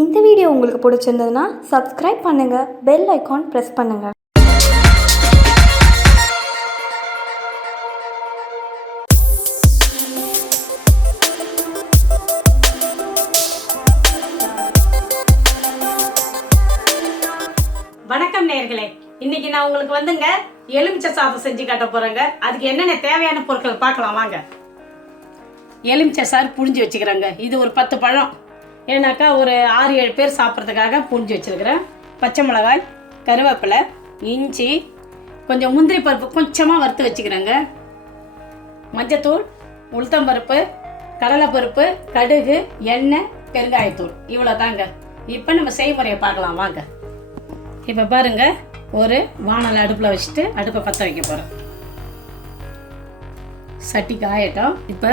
இந்த வீடியோ உங்களுக்கு பிடிச்சிருந்ததுன்னா சப்ஸ்கிரைப் பண்ணுங்கள், பெல் ஐக்கான் ப்ரெஸ் பண்ணுங்கள். வணக்கம் நேயர்களே, இன்னைக்கு நான் உங்களுக்கு எலுமிச்சை சாதம் செஞ்சு காட்ட போறேங்க. அதுக்கு என்னென்ன தேவையான பொருட்கள் பார்க்கலாம் வாங்க. எலுமிச்சை சாறு புழிஞ்சு வச்சுக்கிறேங்க. இது ஒரு 10 பழம், ஏன்னாக்கா ஒரு 6-7 பேர் சாப்பிட்றதுக்காக புழிஞ்சு வச்சுருக்கிறேன். பச்சை மிளகாய், கருவேப்பிலை, இஞ்சி, கொஞ்சம் முந்திரி பருப்பு கொஞ்சமாக வறுத்து வச்சுக்கிறேங்க. மஞ்சத்தூள், உளுத்தம்பருப்பு, கடலைப்பருப்பு, கடுகு, எண்ணெய், பெருங்காயத்தூள், இவ்வளோ தாங்க. இப்போ நம்ம செய்முறையை பார்க்கலாம் வாங்க. இப்போ பாருங்கள், ஒரு வானல் அடுப்பில் வச்சுட்டு அடுப்பை பற்ற வைக்க போகிறேன். சட்டி காயட்டும். இப்போ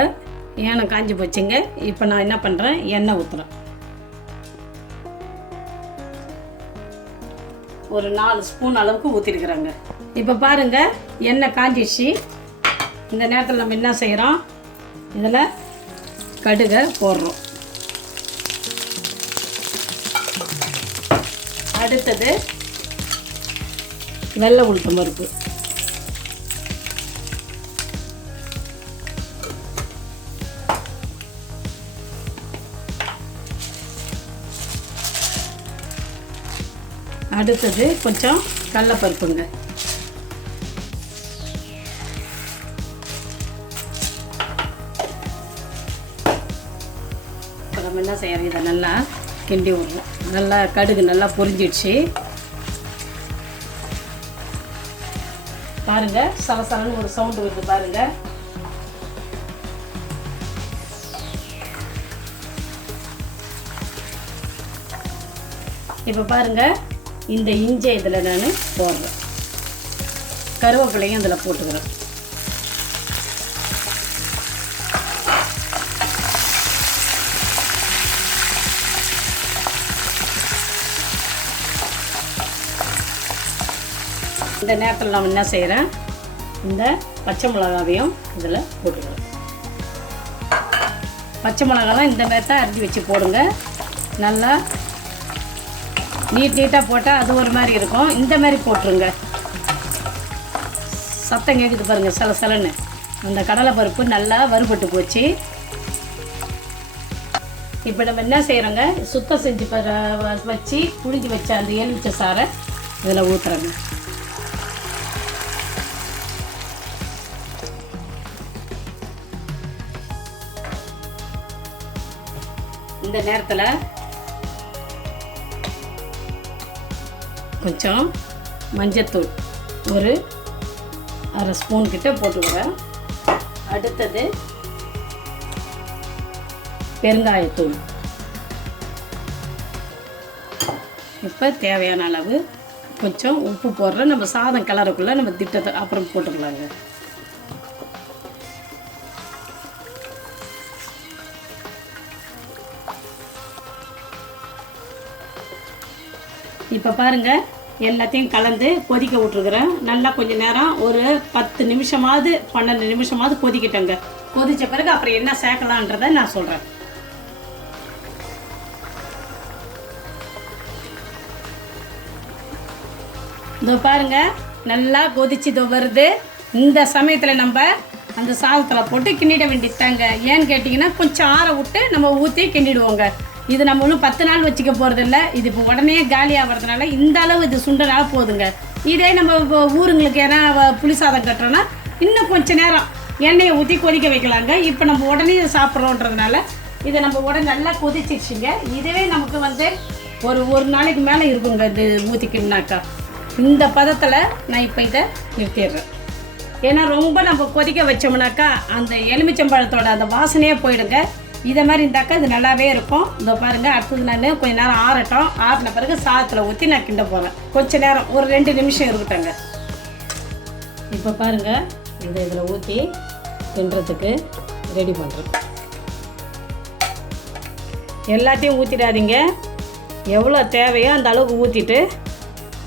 எண்ணெய் காஞ்சி போச்சுங்க. இப்போ நான் என்ன பண்ணுறேன், எண்ணெய் ஊற்றுறேன். ஒரு 4 ஸ்பூன் அளவுக்கு ஊற்றிருக்குறேங்க. இப்போ பாருங்கள், எண்ணெய் காஞ்சிச்சு. இந்த நேரத்தில் நம்ம என்ன செய்கிறோம், இதில் கடுகை போடுறோம். அடுத்தது வெள்ளை உளுத்தம் பருப்பு, அடுத்தது கொஞ்சம் கடலைப்பருப்புங்க. இப்போ நம்ம என்ன செய்யறோம், இதை நல்லா கிண்டி விடுறோம். நல்லா கடுகு நல்லா பொரிஞ்சிடுச்சு பாருங்க. சலசலன்னு ஒரு சவுண்டு வருது பாருங்க. இப்போ பாருங்க, இந்த இஞ்சி இதில் நான் போடுறேன். கருவேப்பிலையும் இதில் போட்டுக்கிறேன். இந்த நேரத்தில் நான் என்ன செய்கிறேன், இந்த பச்சை மிளகாவையும் இதில் போட்டுக்கிறேன். பச்சை மிளகாலாம் இந்த மாதிரி தான் அரிஞ்சு வச்சு போடுங்க. நல்லா நீட்டாக போட்டால் அது ஒரு மாதிரி இருக்கும். இந்த மாதிரி போட்டுருங்க. சத்தம் கேட்குது பாருங்கள், சலசலன்னு. அந்த கடலைப்பருப்பு நல்லா வறுபட்டு போச்சு. இப்போ நம்ம என்ன செய்கிறோங்க, சுத்தம் செஞ்சு வச்சு புழிஞ்சு வச்ச அந்த எலுமிச்சை சாறை இதில் ஊற்றுறோங்க. இந்த நேரத்தில் கொஞ்சம் மஞ்சத்தூள் ஒரு 1/2 ஸ்பூன் கிட்ட போட்டுக்கிறேன். அடுத்தது பெருங்காயத்தூள். இப்போ தேவையான அளவு கொஞ்சம் உப்பு போடுறேன். நம்ம சாதம் கலருக்குள்ளே நம்ம திட்டத்தை அப்புறம் போட்டுக்கலாங்க. இப்போ பாருங்கள், எல்லாத்தையும் கலந்து கொதிக்க விட்ருக்குறேன். நல்லா கொஞ்சம் நேரம், ஒரு 10 நிமிஷமாவது 12 நிமிஷமாவது கொதிக்கிட்டேங்க. கொதித்த பிறகு அப்புறம் என்ன சேர்க்கலான்றதை நான் சொல்கிறேன். இதோ பாருங்கள், நல்லா கொதிச்சு இதோ வருது. இந்த சமயத்தில் நம்ம அந்த சாதத்தில் போட்டு கிண்டிட வேண்டியதாங்க. ஏன்னு கேட்டிங்கன்னா, கொஞ்சம் ஆற விட்டு நம்ம ஊற்றி கிண்டிடுவோங்க. இது நம்ம ஒன்றும் 10 நாள் வச்சுக்க போகிறதில்ல. இது இப்போ உடனே காலி ஆகிறதுனால இந்த அளவு இது சுண்டனால போதுங்க. இதே நம்ம இப்போ ஊருங்களுக்கு ஏன்னா புளி சாதம் கட்டுறோன்னா இன்னும் கொஞ்சம் நேரம் எண்ணெயை ஊற்றி கொதிக்க வைக்கலாங்க. இப்போ நம்ம உடனே சாப்பிட்றோன்றதுனால இதை நம்ம உடனே நல்லா கொதிச்சிடுச்சுங்க. இதுவே நமக்கு ஒரு நாளைக்கு மேலே இருக்குங்க. இது ஊற்றிக்கினாக்கா இந்த பதத்தில் நான் இப்போ இதை நிறுத்திடுறேன். ஏன்னா ரொம்ப நம்ம கொதிக்க வச்சோம்னாக்கா அந்த எலுமிச்சம்பழத்தோட அந்த வாசனையே போயிடுங்க. இதை மாதிரி இருந்தாக்கா இது நல்லாவே இருக்கும். இதோ பாருங்கள், அடுத்தது நான் கொஞ்சம் நேரம் ஆறட்டும். ஆறின பிறகு சாதத்தில் ஊற்றி நான் கிண்ட போகிறேன். கொஞ்சம் நேரம் ஒரு 2 நிமிஷம் இருக்கட்டங்க. இப்போ பாருங்கள், இதில் ஊற்றி கிண்டுறதுக்கு ரெடி பண்ணுறேன். எல்லாத்தையும் ஊற்றிடாதீங்க. எவ்வளோ தேவையோ அந்த அளவுக்கு ஊற்றிட்டு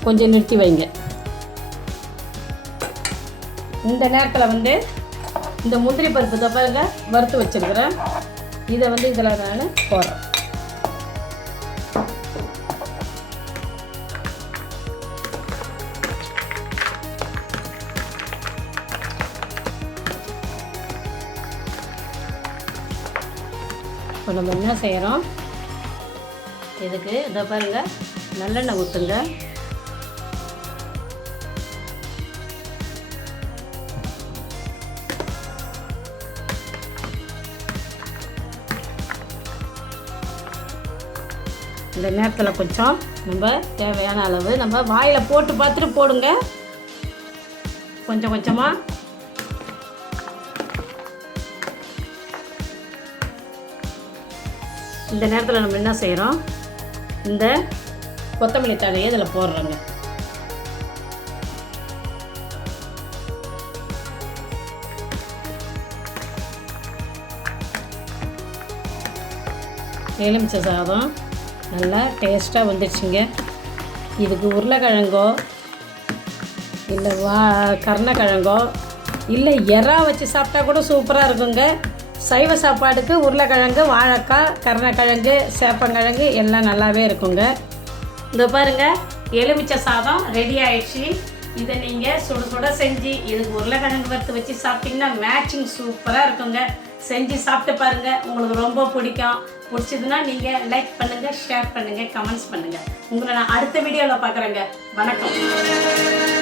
கொஞ்சம் நிறுத்தி வைங்க. இந்த நேரத்தில் இந்த முந்திரி பருப்பு பாருங்க வறுத்து வச்சுருக்கிறேன். இதை இதில் நான் போடுறேன். இப்போ நம்ம என்ன செய்கிறோம், இதுக்கு இதை பாருங்கள், நல்லெண்ணெய் ஊற்றுங்க. இந்த நேரத்தில் கொஞ்சம் நம்ம தேவையான அளவு நம்ம வாயில் போட்டு பார்த்துட்டு போடுங்க. கொஞ்சம் கொஞ்சமாக இந்த நேரத்தில் நம்ம என்ன செய்கிறோம், இந்த கொத்தமல்லி தழையை இதில் போடுறோங்க. எலுமிச்சை சாதம் நல்லா டேஸ்ட்டாக வந்துடுச்சுங்க. இதுக்கு உருளைக்கிழங்கோ இல்லை கருணக்கிழங்கோ இல்லை எறா வச்சு சாப்பிட்டா கூட சூப்பராக இருக்குங்க. சைவ சாப்பாடுக்கு உருளைக்கிழங்கு, வாழைக்காய், கருணக்கிழங்கு, சேப்பங்கிழங்கு எல்லாம் நல்லாவே இருக்குங்க. இந்த பாருங்கள், எலுமிச்சை சாதம் ரெடி ஆயிடுச்சு. இதை நீங்கள் சுட சுட செஞ்சு இதுக்கு உருளைக்கிழங்கு வறுத்து வச்சு சாப்பிட்டிங்கன்னா மேட்சிங் சூப்பராக இருக்குங்க. செஞ்சு சாப்பிட்டு பாருங்கள், உங்களுக்கு ரொம்ப பிடிச்சதுன்னா நீங்கள் லைக் பண்ணுங்கள், ஷேர் பண்ணுங்கள், கமெண்ட்ஸ் பண்ணுங்கள். உங்களை நான் அடுத்த வீடியோவில் பார்க்குறேங்க. வணக்கம்.